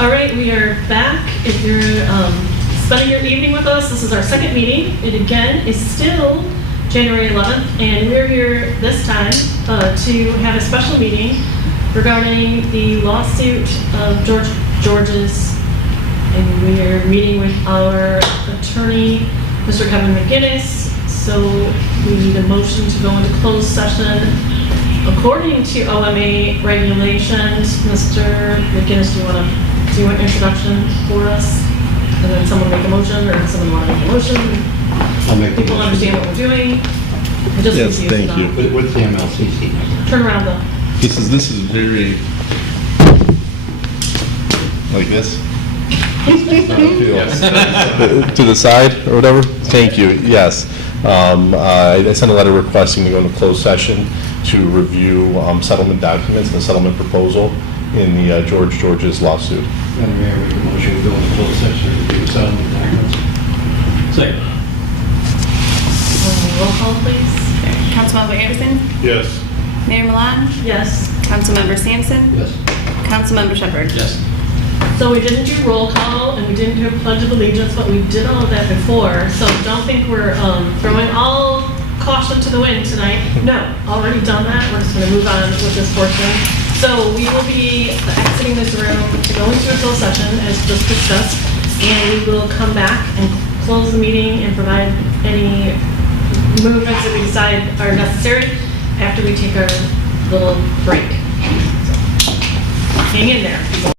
All right, we are back. If you're spending your evening with us, this is our second meeting. It again is still January 11th, and we're here this time to have a special meeting regarding the lawsuit of George's, and we are meeting with our attorney, Mr. Kevin McGinnis. So we need a motion to go into closed session according to OMA regulations. Mr. McGinnis, do you want an introduction for us? And then someone make a motion, or someone want to make a motion? I'll make the People motion. understand what we're doing? I'm just Yes, confused thank about- you. What's the MLCC number? Turn around though. This is very like this. To the side or whatever. Thank you. Yes, I sent a letter requesting to go into closed session to review settlement documents and the settlement proposal in the George's lawsuit. Madam Mayor, make a motion to go into closed session to review settlement documents. Second. Roll call, please. Councilmember Anderson, Yes. Mayor Milan, Yes. Councilmember Sampson, Yes. Councilmember Shepherd. Yes. So we didn't do roll call and we didn't do a pledge of allegiance, but we did all of that before. So don't think we're throwing all caution to the wind tonight. No, already done that. We're just going to move on with this portion. So we will be exiting this room to go into a closed session as just discussed, and we will come back and close the meeting and provide any movements that we decide are necessary after we take our little break. So, hang in there, people.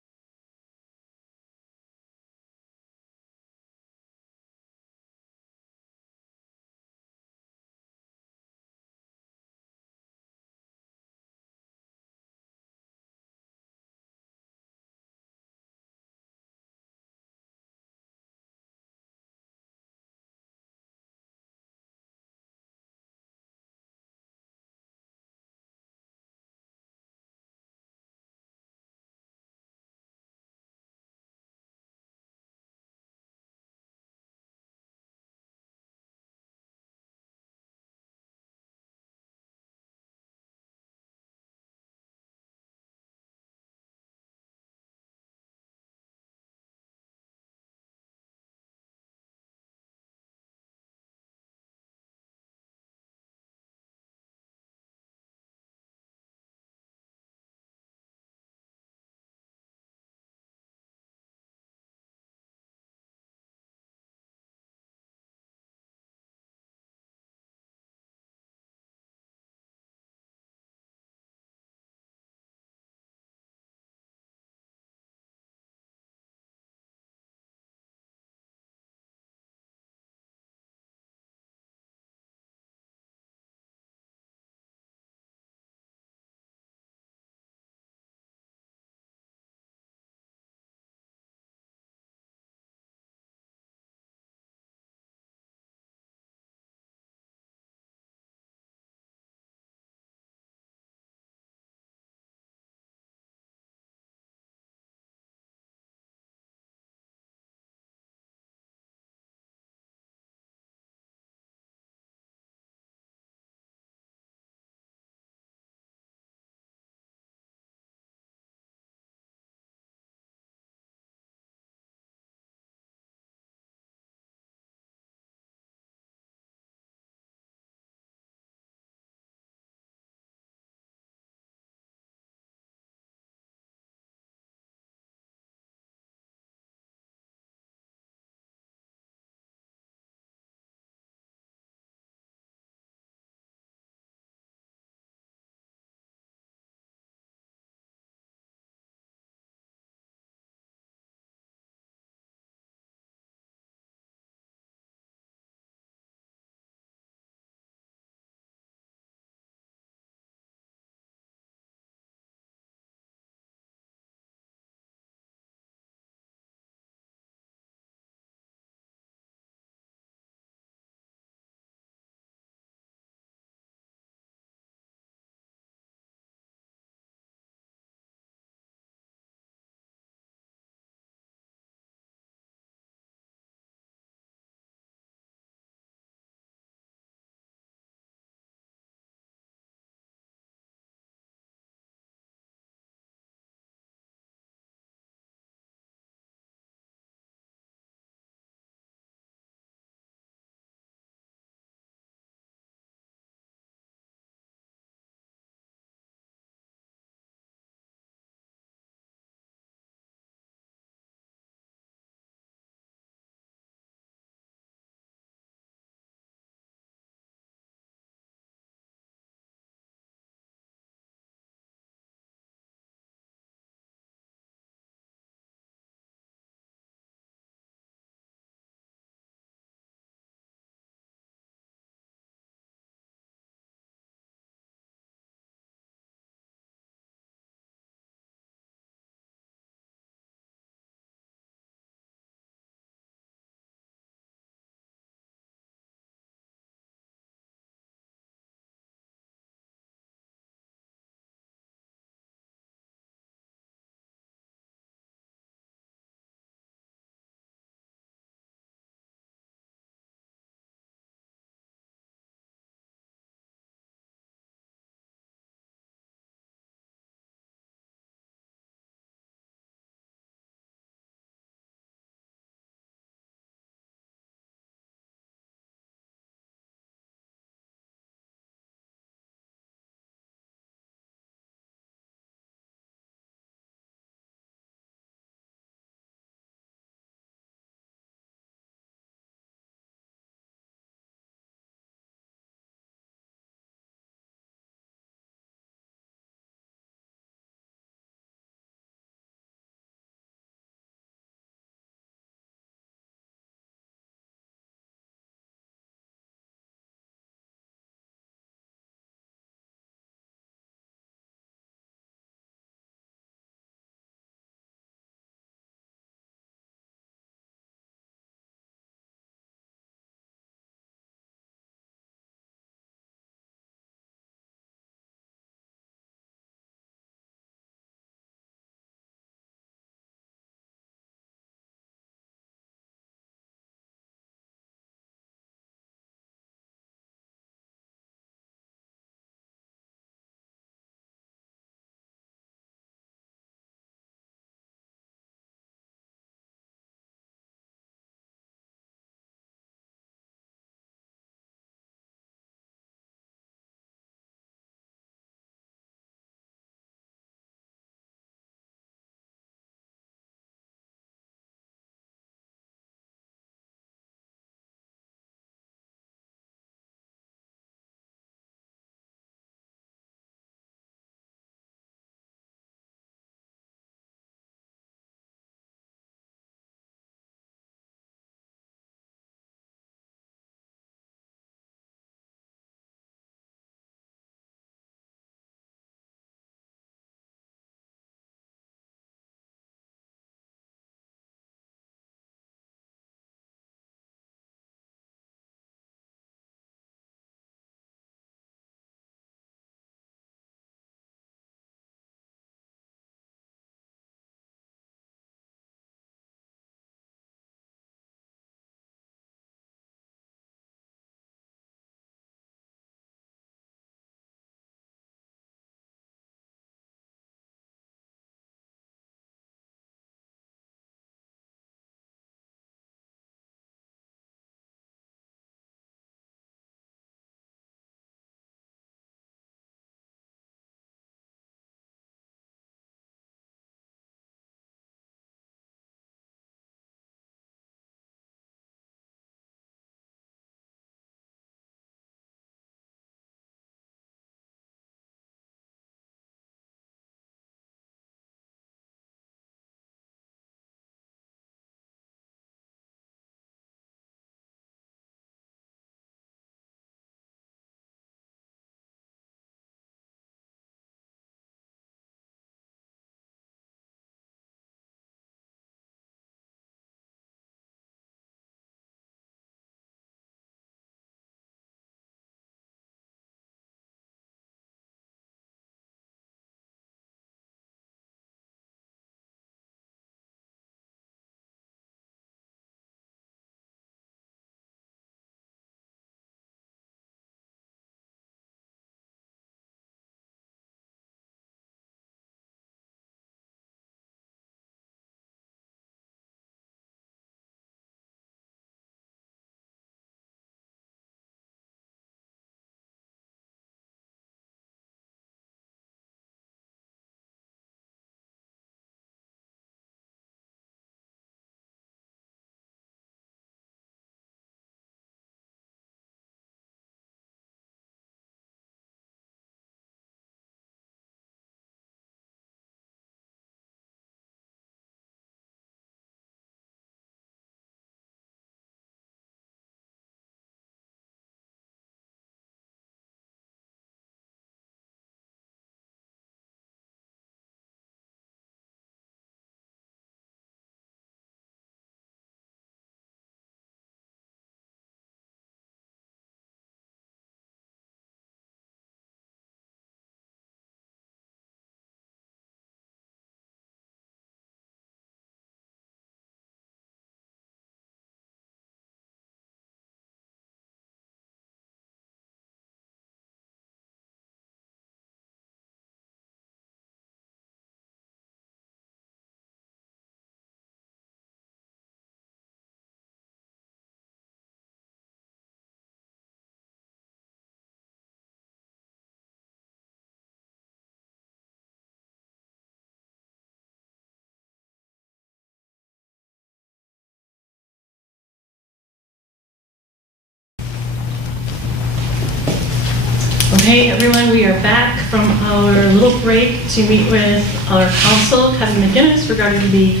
Hey everyone, we are back from our little break to meet with our counsel, Kevin McGinnis, regarding the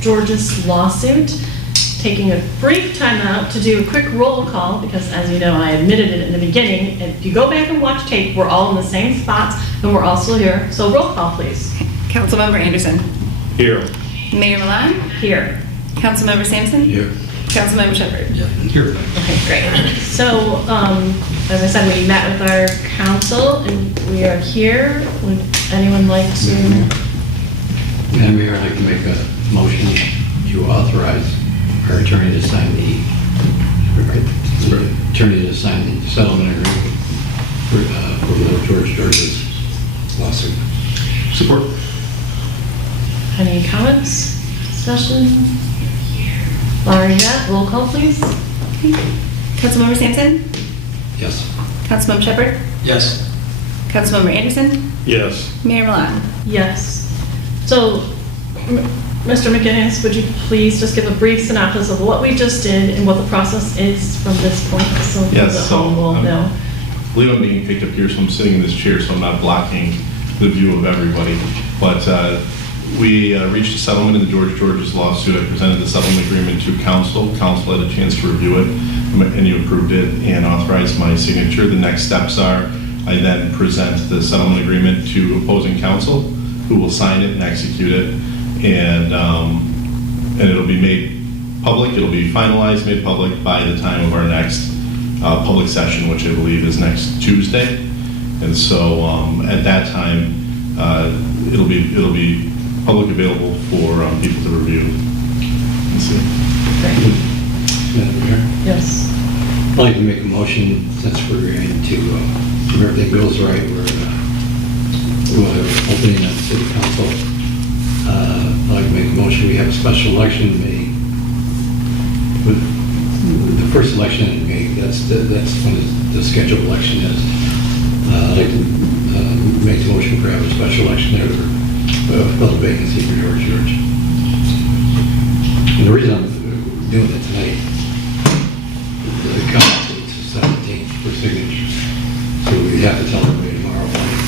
George's lawsuit. Taking a brief time out to do a quick roll call, because as you know, I admitted it in the beginning. If you go back and watch tape, we're all in the same spots, and we're all still here. So roll call, please. Councilmember Anderson. Here. Mayor Milan. Here. Councilmember Sampson. Here. Councilmember Shepherd. Here. Okay, great. So, as I said, we met with our counsel, and we are here. Would anyone like to? Madam Mayor, I'd like to make a motion to authorize our attorney to sign the settlement agreement for the George's lawsuit. Support. Any comments, discussion? Laurie, yeah, roll call, please. Councilmember Sampson. Yes. Councilmember Shepherd. Yes. Councilmember Anderson. Yes. Mayor Milan. Yes. So, Mr. McGinnis, would you please just give a brief synopsis of what we just did and what the process is from this point, so people Yes, at so, home will know? I believe I'm being picked up here, so I'm sitting in this chair, so I'm not blocking the view of everybody. But we reached a settlement in the George's lawsuit. I presented the settlement agreement to council. Council had a chance to review it, and you approved it and authorized my signature. The next steps are, I then present the settlement agreement to opposing counsel, who will sign it and execute it, and it'll be made public. It'll be finalized, made public by the time of our next public session, which I believe is next Tuesday. And so at that time, it'll be public available for people to review and see. Great. Madam Mayor, Yes. I'd like to make a motion, since we're going to, if everything goes right, we'll have an opening at City Council. I'd like to make a motion, we have a special election in May. With the first election in May, that's when the scheduled election is. I'd like to make the motion for having a special election there to fill the vacancy for George. And the reason I'm doing it tonight, the cutoff is 17th for signatures. So we have to tell everybody tomorrow morning,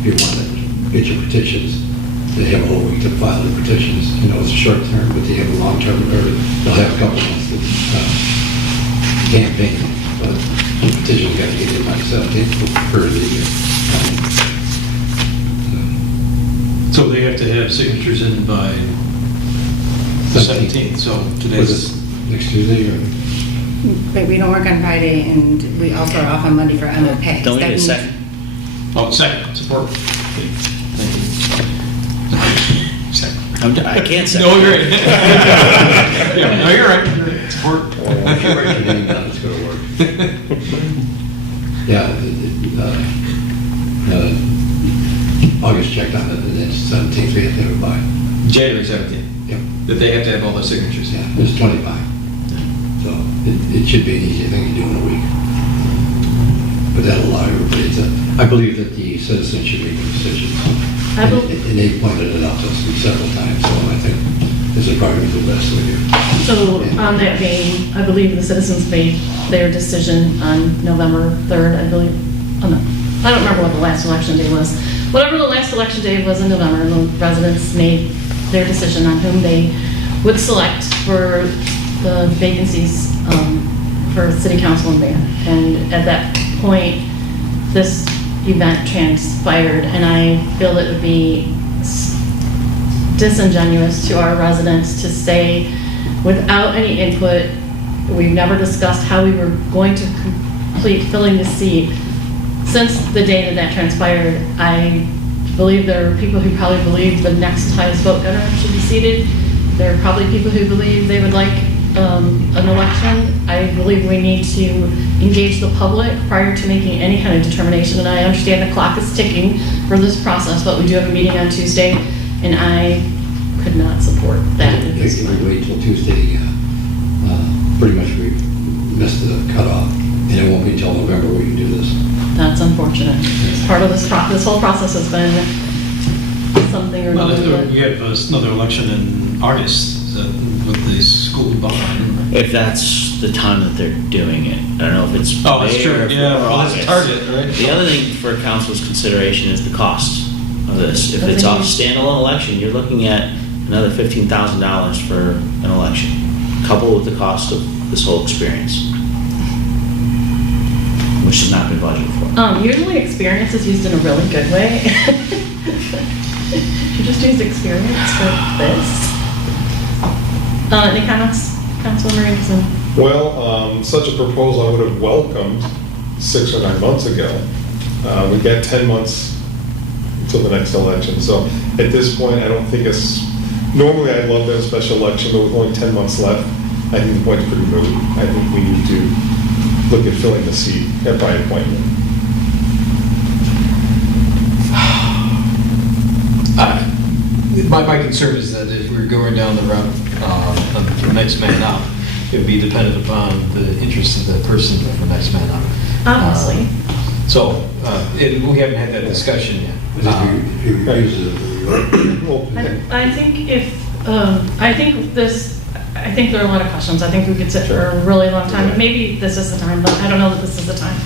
if you want to get your petitions, they have a whole week to file the petitions. You know, it's a short term, but they have a long term, or they'll have a couple months to campaign. But the petitions got to get in by the 17th for the year. So they have to have signatures in by the 17th, so Was today's, it next Tuesday or? But we don't work on Friday, and we also are off on Monday for MLK. Don't we get a That second? oh, second, support. Thank you. Second. I can't say. No, you're right. Yeah, no, you're right. Support. If you write your name down, it's going to work. Yeah, August checked on it, and then 17th we have to have it by. January 17th, Yep. that they have to have all their signatures. Yeah, there's 25. So it should be an easy thing to do in a week. But that'll allow everybody to, I believe that the citizens should make a decision. I bel- And they pointed it out to us several times, so I think this is probably the best we do. So on that vein, I believe the citizens made their decision on November 3rd, I believe. Oh, no. I don't remember what the last election day was. Whatever the last election day was in November, the residents made their decision on whom they would select for the vacancies for city council and mayor. And at that point, this event transpired, and I feel it would be disingenuous to our residents to say, without any input, we've never discussed how we were going to complete filling the seat. Since the day that that transpired, I believe there are people who probably believe the next highest vote getter should be seated. There are probably people who believe they would like an election. I believe we need to engage the public prior to making any kind of determination. And I understand the clock is ticking for this process, but we do have a meeting on Tuesday, and I could not support that at this If point. we wait till Tuesday, pretty much we missed the cutoff, and it won't be until November we can do this. That's unfortunate. Part of this whole process has been something or Well, another. if you have another election in August with the school bond. If that's the time that they're doing it. I don't know if it's Oh, that's May true. or Yeah, well, that's a August. target, right? The other thing for council's consideration is the cost of this. If it's a standalone election, you're looking at another $15,000 for an election, coupled with the cost of this whole experience, which has not been budgeted for. Usually experience is used in a really good way. You just use experience for this. Any comments, Councilor Anderson? Well, such a proposal I would have welcomed 6 or 9 months ago. We've got 10 months until the next election, so at this point, I don't think it's, normally I'd love to have a special election, but with only 10 months left, I think the point's pretty moot. I think we need to look at filling the seat by appointment. My concern is that if we're going down the route of the next man up, it would be dependent upon the interest of the person for next man up. Obviously. So, and we haven't had that discussion yet. If you use it, I think there are a lot of questions. I think we could sit for a really long time. Maybe this is the time, but I don't know that this is the time.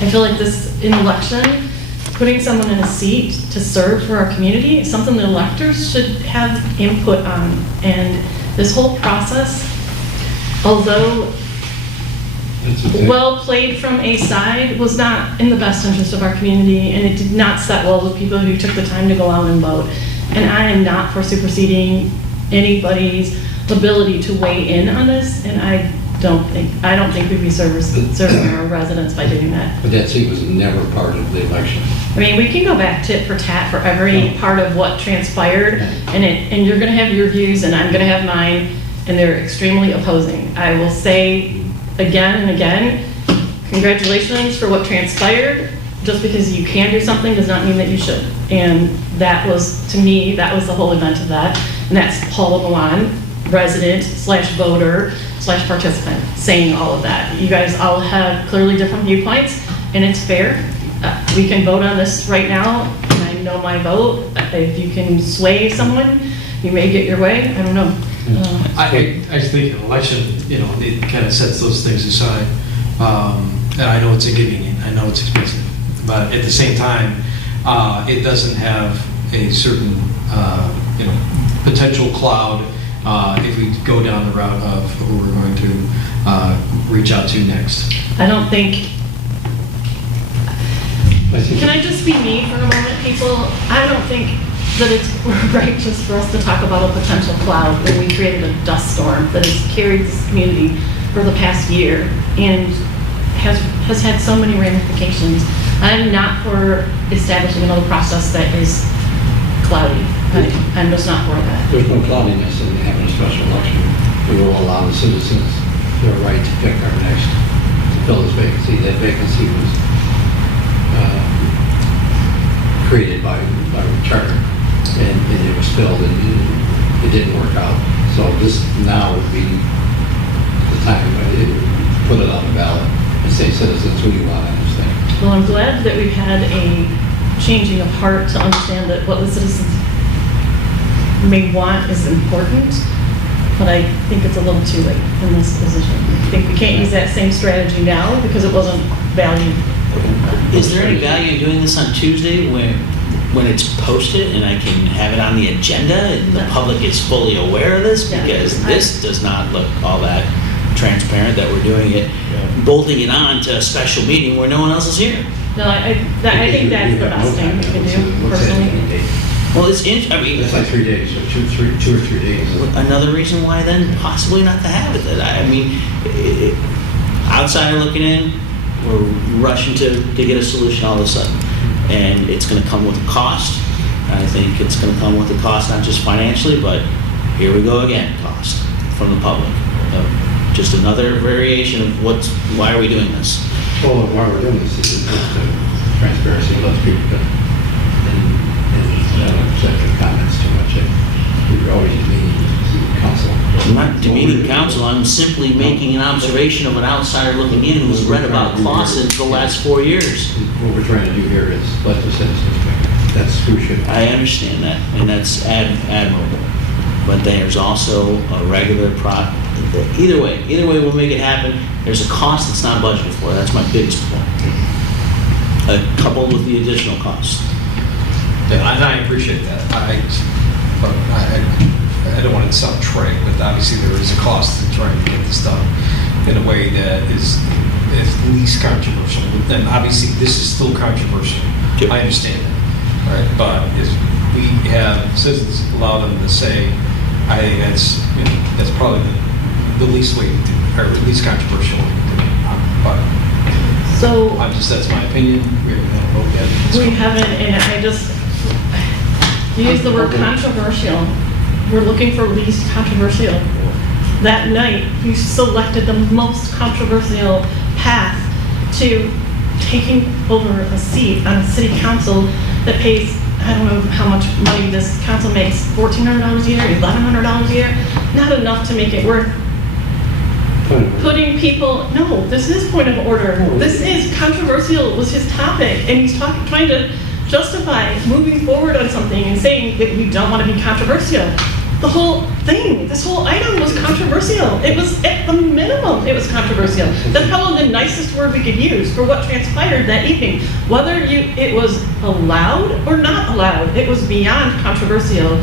I feel like this, in election, putting someone in a seat to serve for our community is something the electors should have input on. And this whole process, although well played from a side, was not in the best interest of our community, and it did not set well with people who took the time to go out and vote. And I am not for superseding anybody's ability to weigh in on this, and I don't think we'd be serving our residents by doing that. but that seat was never part of the election. I mean, we can go back tit for tat for every part of what transpired, and you're gonna have your views, and I'm gonna have mine, and they're extremely opposing. I will say again and again, congratulations for what transpired. Just because you can do something does not mean that you should. And that was, to me, that was the whole event of that. And that's Paula Milan, resident / voter / participant, saying all of that. You guys all have clearly different viewpoints, and it's fair. We can vote on this right now, and I know my vote. If you can sway someone, you may get your way. I don't know. I think an election, it kind of sets those things aside. And I know it's inconvenient, I know it's expensive, but at the same time, it doesn't have a certain, potential cloud if we go down the route of who we're going to reach out to next. I don't think, I think can I just be me for a moment, people? I don't think that it's righteous for us to talk about a potential cloud when we created a dust storm that has carried this community for the past year and has had so many ramifications. I'm not for establishing another process that is cloudy. I'm just not for that. There's no cloudiness in having a special election. We will allow the citizens their right to pick our next, to fill this vacancy. That vacancy was created by charter, and it was filled, and it didn't work out. So this now would be the time to put it on the ballot and say, citizens, who do you want on this thing? Well, I'm glad that we've had a changing of heart to understand that what the citizens may want is important, but I think it's a little too late in this position. I think we can't use that same strategy now because it wasn't valued. Is there any value in doing this on Tuesday when it's posted and I can have it on the agenda and the public is fully aware of this? Yeah. Because this does not look all that transparent that we're doing it, bolting it on to a special meeting where no one else is here. No, I think that's the best thing we can do, personally. Well, it's like 3 days, or 2 or 3 days. another reason why then possibly not to have it. Outsider looking in, we're rushing to get a solution all of a sudden. And it's going to come with a cost. I think it's going to come with a cost, not just financially, but here we go again, cost from the public. Just another variation of why are we doing this? Well, why we're doing this is just transparency, let people go. And I don't accept your comments too much. We're always meeting council. I'm not demeaning council, I'm simply making an observation of an outsider looking in who's read about Clausen for the last 4 years. What we're trying to do here is let the citizens pick. That's who should. I understand that, and that's admirable. But there's also a regular either way, we'll make it happen. There's a cost that's not budgeted for, that's my biggest point. Coupled with the additional cost. Yeah, and I appreciate that. But I don't want it to sound trite, but obviously there is a cost to trying to get this done in a way that is least controversial. And obviously, this is still controversial. Yep. I understand that, right? But if we have citizens allow them to say, I think that's probably the least way to do it, or least controversial way to do it. But So that's my opinion. We haven't had a vote yet. we haven't, and you use the word controversial. We're looking for least controversial. That night, you selected the most controversial path to taking over a seat on a city council that pays, I don't know how much money this council makes, $1,400 a year, $1,100 a year, not enough to make it worth putting people, no, this is point of order. This is controversial was his topic, and he's trying to justify moving forward on something and saying that we don't want to be controversial. The whole thing, this whole item was controversial. It was, at the minimum, it was controversial. That's probably the nicest word we could use for what transpired that evening. Whether it was allowed or not allowed, it was beyond controversial.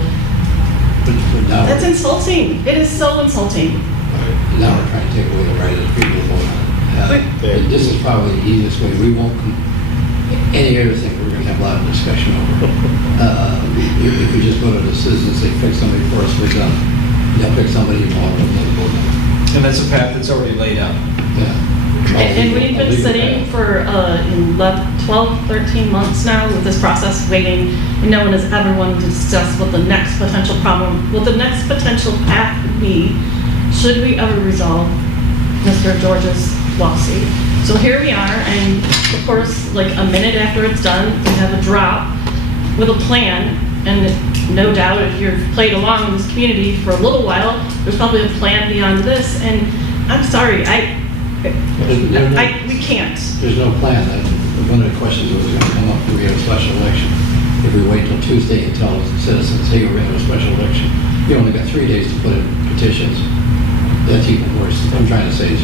That's insulting. It is so insulting. Now we're trying to take away the right of the people to vote on it. This is probably the easiest way. We won't, any other thing we're going to have a lot of discussion over. If we just go to the citizens, they pick somebody for us, we're done. They'll pick somebody more, and they'll vote on it. And that's a path that's already laid out. Yeah. And we've been sitting for 12, 13 months now with this process, waiting, and no one has ever wanted to discuss what the next potential problem, what the next potential path would be, should we ever resolve Mr. George's lawsuit. So here we are, and of course, like a minute after it's done, we have a drop with a plan, and no doubt if you've played along in this community for a little while, there's probably a plan beyond this, and I'm sorry, we can't. There's no plan. One of the questions that was going to come up, do we have a special election? If we wait till Tuesday and tell the citizens, hey, we're going to have a special election, you only got 3 days to put in petitions. That's even worse. What I'm trying to say is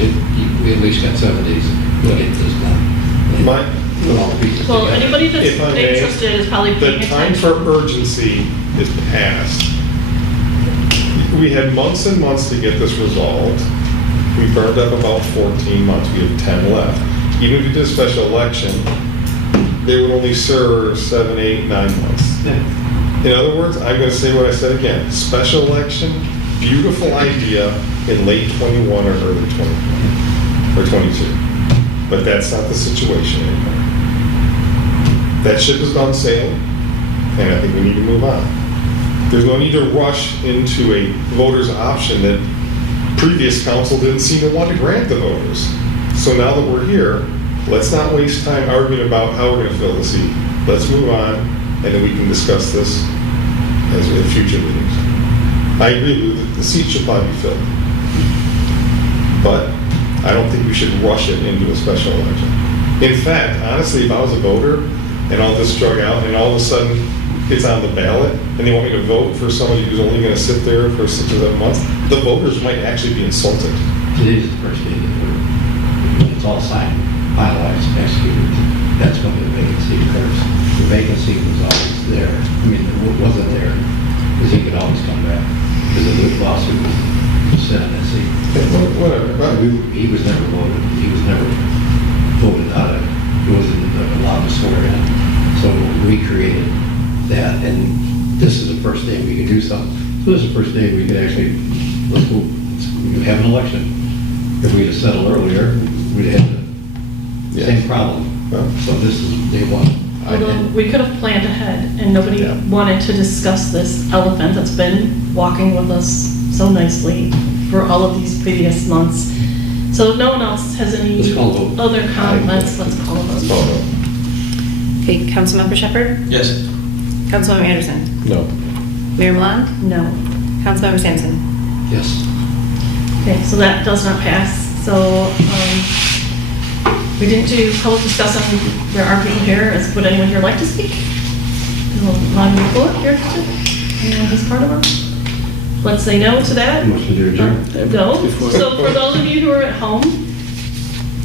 we at least got 7 days to get this done. Put all the pieces Well, together. anybody that's If I may, interested is probably paying The time attention. for urgency is past. We had months and months to get this resolved. We burned up about 14 months. We have 10 left. Even if we did a special election, they would only serve 7, 8, 9 months. In other words, I'm going to say what I said again. Special election, beautiful idea in late 21 or early 21 or 22. But that's not the situation anymore. That ship has gone sailing, and I think we need to move on. There's no need to rush into a voter's option that previous council didn't seem to want to grant the voters. So now that we're here, let's not waste time arguing about how we're going to fill the seat. Let's move on, and then we can discuss this as in future meetings. I agree with you, the seat should probably be filled. But I don't think we should rush it into a special election. In fact, honestly, if I was a voter and all this drug out and all of a sudden it's on the ballot and they want me to vote for somebody who's only going to sit there for 6 or 7 months, the voters might actually be insulted. Today's the first day that it's all signed, finalized, executed. That's when the vacancy occurs. The vacancy was always there. I mean, it wasn't there because he could always come back because the new lawsuit was set in that seat. Whatever. He was never voted. He was never voted out of. He wasn't allowed to swear in. So we created that, and this is the first day we could do something. So this is the first day we could actually let's have an election. If we'd have settled earlier, we'd have the same problem. Yeah. So this is day one. Although we could have planned ahead, and nobody Yeah. wanted to discuss this elephant that's been walking with us so nicely for all of these previous months. So if no one else has any Let's call a vote. other comments, let's call a Let's vote. vote. Okay, Councilmember Shepherd? Yes. Councilmember Anderson? No. Mayor Milan? No. Oh. Councilmember Sampson? Yes. Okay, so that does not pass. So we didn't do public discussion. There are people here. Would anyone here like to speak? Live report, you're interested? Anyone who's part of it? let's say no to that. Motion to adjourn. No. Before- So for those of you who are at home,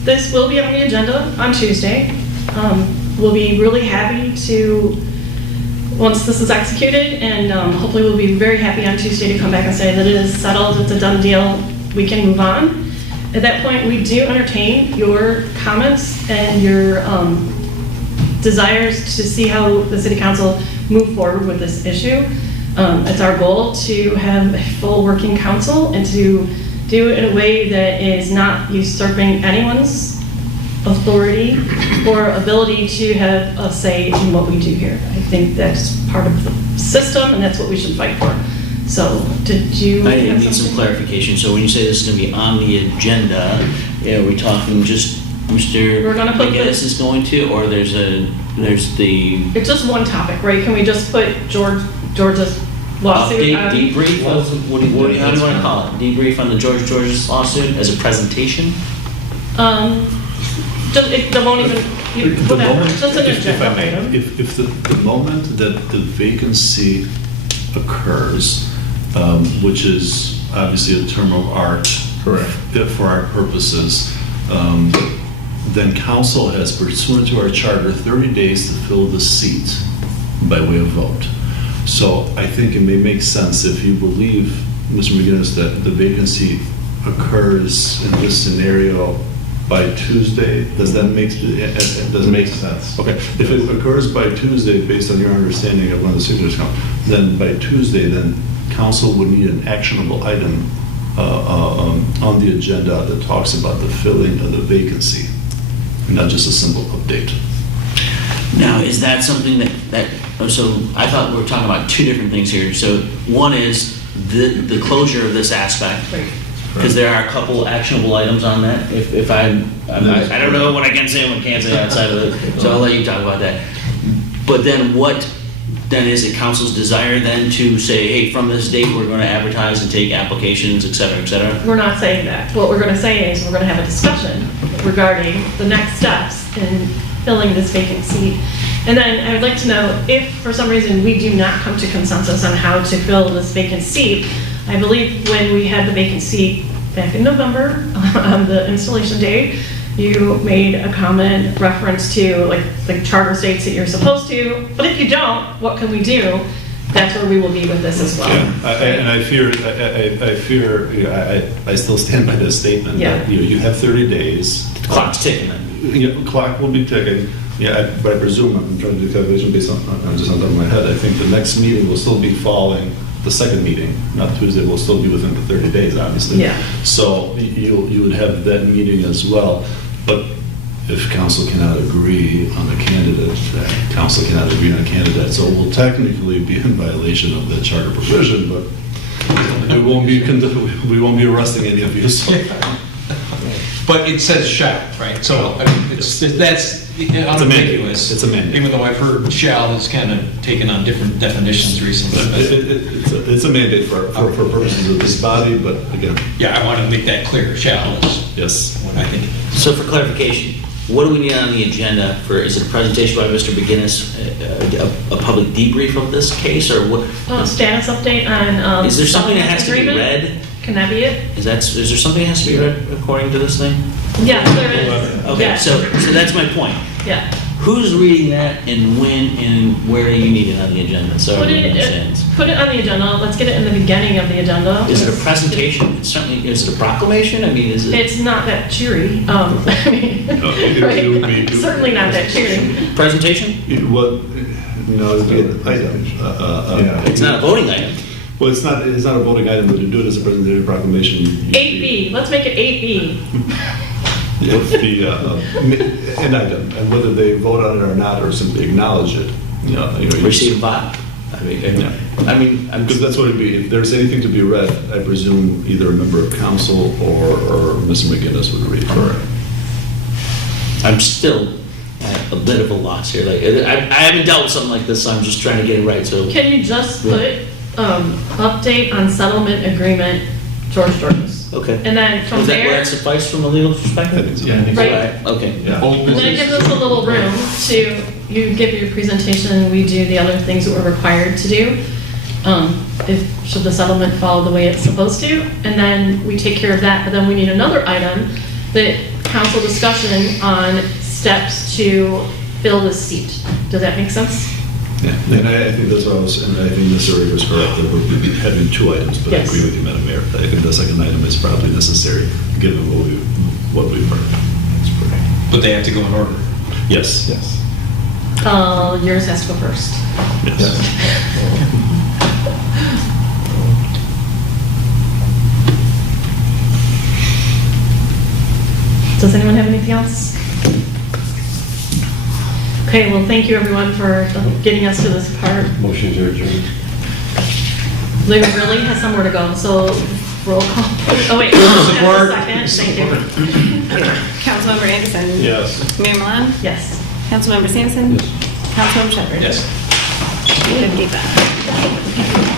this will be on the agenda on Tuesday. We'll be really happy to, once this is executed, and hopefully we'll be very happy on Tuesday to come back and say that it is settled, it's a done deal, we can move on. At that point, we do entertain your comments and your desires to see how the city council move forward with this issue. It's our goal to have a full working council and to do it in a way that is not usurping anyone's authority or ability to have a say in what we do here. I think that's part of the system and that's what we should fight for. So, did you I have need some something? clarification. So when you say this is going to be on the agenda, are we talking just Mr. We're gonna put McGinnis the- is going to, or there's the It's just one topic, right? Can we just put George's lawsuit update, on? debrief? How do you want to call it? Debrief on the George's lawsuit as a presentation? Just, it won't even, The whatever, moment- just an if agenda I may, item. If the moment that the vacancy occurs, which is obviously a term of art. Correct. For our purposes, then council has pursuant to our charter 30 days to fill the seat by way of vote. So I think it may make sense if you believe, Mr. McGinnis, that the vacancy occurs in this scenario by Tuesday. Does that make, does it make sense? Okay, if it occurs by Tuesday, based on your understanding of when the signatures come, then by Tuesday, then council would need an actionable item on the agenda that talks about the filling of the vacancy, not just a simple update. Now, is that something so I thought we were talking about two different things here. So one is the closure of this aspect. Right. Because there are a couple actionable items on that. If I don't know what I can say and what I can't say outside of it, so I'll let you talk about that. But then then is it council's desire then to say, hey, from this date, we're going to advertise and take applications, et cetera, et cetera? We're not saying that. What we're going to say is we're going to have a discussion regarding the next steps in filling this vacant seat. And then I would like to know if for some reason we do not come to consensus on how to fill this vacant seat. I believe when we had the vacant seat back in November on the installation day, you made a comment reference to like charter states that you're supposed to, but if you don't, what can we do? That's where we will be with this as well. And I fear, I still stand by this statement that Yeah. you have 30 days. The clock's ticking then. Clock will be ticking. Yeah, but I presume, I'm trying to do calculation based on, I'm just on top of my head, I think the next meeting will still be following the second meeting, not Tuesday, will still be within the 30 days, obviously. Yeah. So you would have that meeting as well. But if council cannot agree on a candidate, council cannot agree on a candidate, so we'll technically be in violation of the charter provision, but we won't be arresting any of you, so. But it says shall, right? So, I mean, that's unambiguous. It's a mandate. Even though I've heard shall has kind of taken on different definitions recently. but- It's a mandate for purposes of this body, but again, Yeah, I want to make that clear. Shall is yes. what I think. So for clarification, what do we need on the agenda for, is it a presentation by Mr. McGinnis, a public debrief of this case, or what? Status update on. Is there something that has to be agreement? read? Can that be it? Is there something that has to be read according to this thing? Yes, there is. Okay, Yeah. so that's my point. Yeah. Who's reading that and when and where do you need it on the agenda? So Put everyone it understands. on the agenda. Let's get it in the beginning of the agenda. Is it a presentation? It's certainly, is it a proclamation? I mean, is it It's not that cheery. I mean, No, it would right? be- Certainly not that cheery. presentation? What, no, it would be an item. It's not a voting item. Well, it's not a voting item, but to do it as a presentation proclamation. 8B. Let's make it 8B. It would be an item, and whether they vote on it or not, or simply acknowledge it. Receive by. I mean, I'm Because that's what it'd be. If there's anything to be read, I presume either a member of council or Mr. McGinnis would read it. I'm still at a bit of a loss here. Like, I haven't dealt with something like this, so I'm just trying to get it right. So Can you just put update on settlement agreement, George's? okay. And then from Will there, that suffice from a legal perspective? Yeah, I think so. Right. Okay. Yeah. Old and then it business. gives us a little room to, you give your presentation, we do the other things that we're required to do. should the settlement follow the way it's supposed to, and then we take care of that, but then we need another item, that council discussion on steps to fill this seat. Does that make sense? Yeah, and I think that's what I was, and I think Mr. Ray was correct, that we're having two items, but I Yes. agree with you, Madam Mayor. I think the second item is probably necessary, given what we've heard. That's pretty. But they have to go in order. Yes. Yes. Yours has to go first. Yes. Does anyone have anything else? Okay, well, thank you everyone for getting us to this part. Motion to adjourn. Lou really has somewhere to go, so roll call. Oh, wait. Second, thank you. Councilmember Anderson. Yes. Mayor Milan. Yes. Councilmember Sampson. Yes. Councilmember Shepherd. Yes. 55.